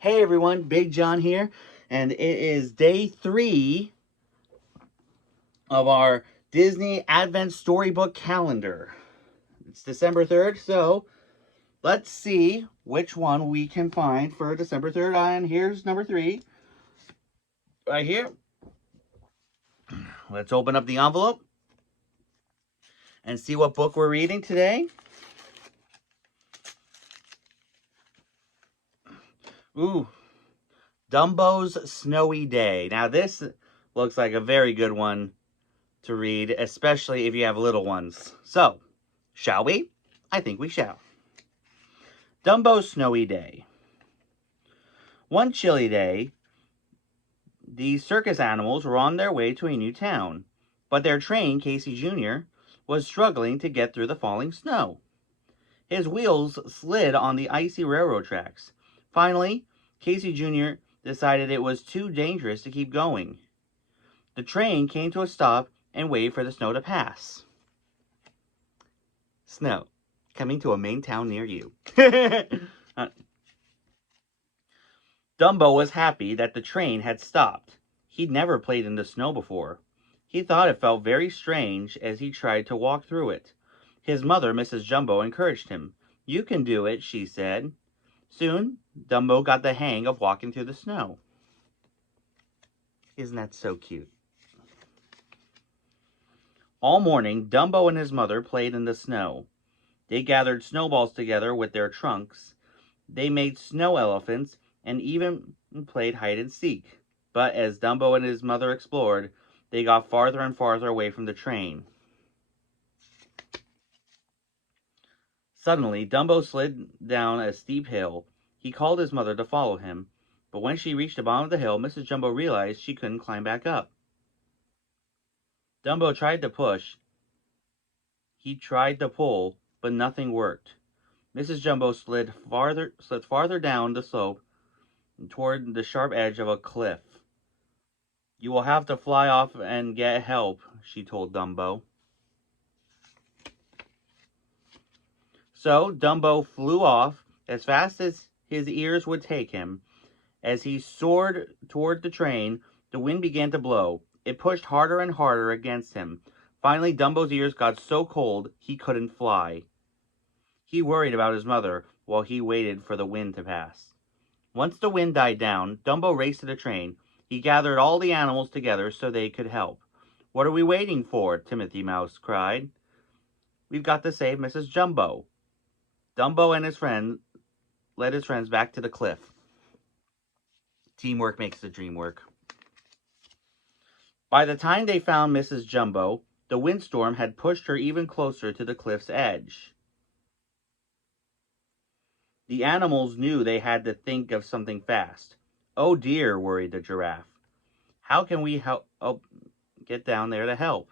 Hey everyone, Big John here, and it is day 3 of our Disney Advent Storybook calendar. It's December 3rd, so let's see which one we can find for December 3rd. And here's number 3, right here. Let's open up the envelope and see what book we're reading today. Ooh, Dumbo's Snowy Day. Now this looks like a very good one to read, especially if you have little ones. So, shall we? I think we shall. Dumbo's Snowy Day. One chilly day, the circus animals were on their way to a new town, but their train, Casey Jr., was struggling to get through the falling snow. His wheels slid on the icy railroad tracks. Finally, Casey Jr. decided it was too dangerous to keep going. The train came to a stop and waited for the snow to pass. Snow, coming to a Maine town near you. Dumbo was happy that the train had stopped. He'd never played in the snow before. He thought it felt very strange as he tried to walk through it. His mother, Mrs. Jumbo, encouraged him. "You can do it," she said. Soon, Dumbo got the hang of walking through the snow. Isn't that so cute? All morning, Dumbo and his mother played in the snow. They gathered snowballs together with their trunks. They made snow elephants and even played hide and seek. But as Dumbo and his mother explored, they got farther and farther away from the train. Suddenly, Dumbo slid down a steep hill. He called his mother to follow him, but when she reached the bottom of the hill, Mrs. Jumbo realized she couldn't climb back up. Dumbo tried to push. He tried to pull, but nothing worked. Mrs. Jumbo slid farther down the slope toward the sharp edge of a cliff. "You will have to fly off and get help," she told Dumbo. So Dumbo flew off as fast as his ears would take him. As he soared toward the train, the wind began to blow. It pushed harder and harder against him. Finally, Dumbo's ears got so cold he couldn't fly. He worried about his mother while he waited for the wind to pass. Once the wind died down, Dumbo raced to the train. He gathered all the animals together so they could help. "What are we waiting for?" Timothy Mouse cried. "We've got to save Mrs. Jumbo." Dumbo and his friend led his friends back to the cliff. Teamwork makes the dream work. By the time they found Mrs. Jumbo, the windstorm had pushed her even closer to the cliff's edge. The animals knew they had to think of something fast. "Oh dear," worried the giraffe. "How can we get down there to help?"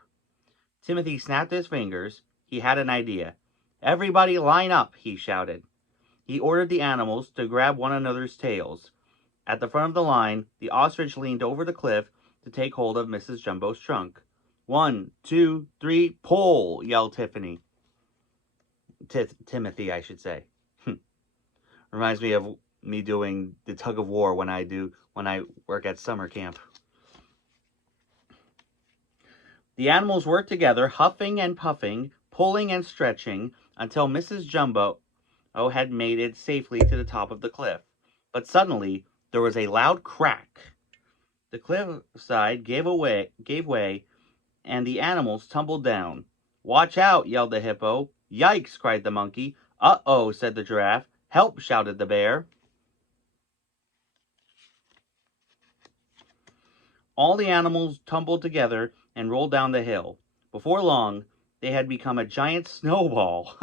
Timothy snapped his fingers. He had an idea. "Everybody line up," he shouted. He ordered the animals to grab one another's tails. At the front of the line, the ostrich leaned over the cliff to take hold of Mrs. Jumbo's trunk. "1, 2, 3, pull!" yelled Timothy, I should say. Reminds me of me doing the tug of war when I work at summer camp. The animals worked together, huffing and puffing, pulling and stretching, until Mrs. Jumbo had made it safely to the top of the cliff. But suddenly, there was a loud crack. The cliffside gave way, and the animals tumbled down. "Watch out!" yelled the hippo. "Yikes!" cried the monkey. "Uh-oh!" said the giraffe. "Help!" shouted the bear. All the animals tumbled together and rolled down the hill. Before long, they had become a giant snowball.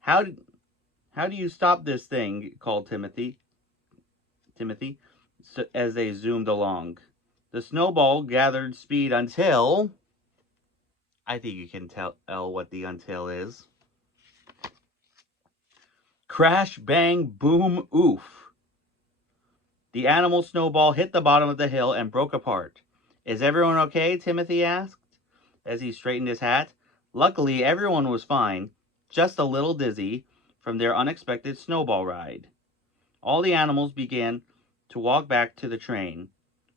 How do you stop this thing?" called Timothy, as they zoomed along. The snowball gathered speed until... I think you can tell what the until is. Crash, bang, boom, oof. The animal snowball hit the bottom of the hill and broke apart. "Is everyone okay?" Timothy asked as he straightened his hat. Luckily, everyone was fine, just a little dizzy from their unexpected snowball ride. All the animals began to walk back to the train.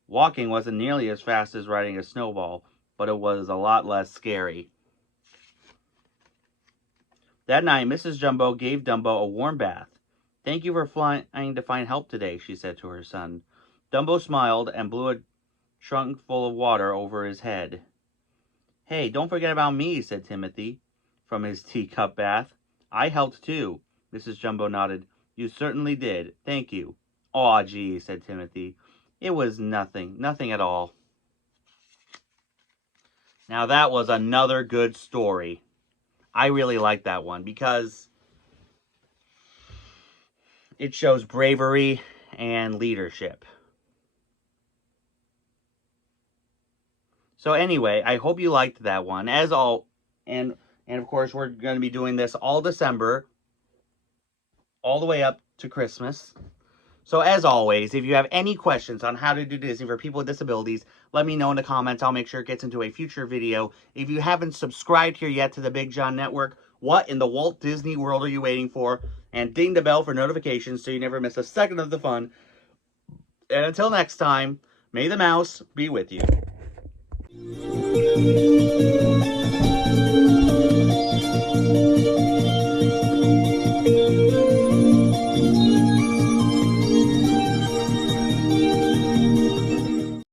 Walking wasn't nearly as fast as riding a snowball, but it was a lot less scary. That night, Mrs. Jumbo gave Dumbo a warm bath. "Thank you for flying to find help today," she said to her son. Dumbo smiled and blew a trunk full of water over his head. "Hey, don't forget about me," said Timothy from his teacup bath. "I helped too." Mrs. Jumbo nodded. "You certainly did. Thank you." "Aw, gee," said Timothy. "It was nothing at all." Now that was another good story. I really like that one because it shows bravery and leadership. So anyway, I hope you liked that one. And of course we're going to be doing this all December, all the way up to Christmas. So as always, if you have any questions on how to do Disney for people with disabilities, let me know in the comments. I'll make sure it gets into a future video. If you haven't subscribed here yet to the Big John Network, what in the Walt Disney World are you waiting for? And ding the bell for notifications so you never miss a second of the fun. And until next time, may the mouse be with you.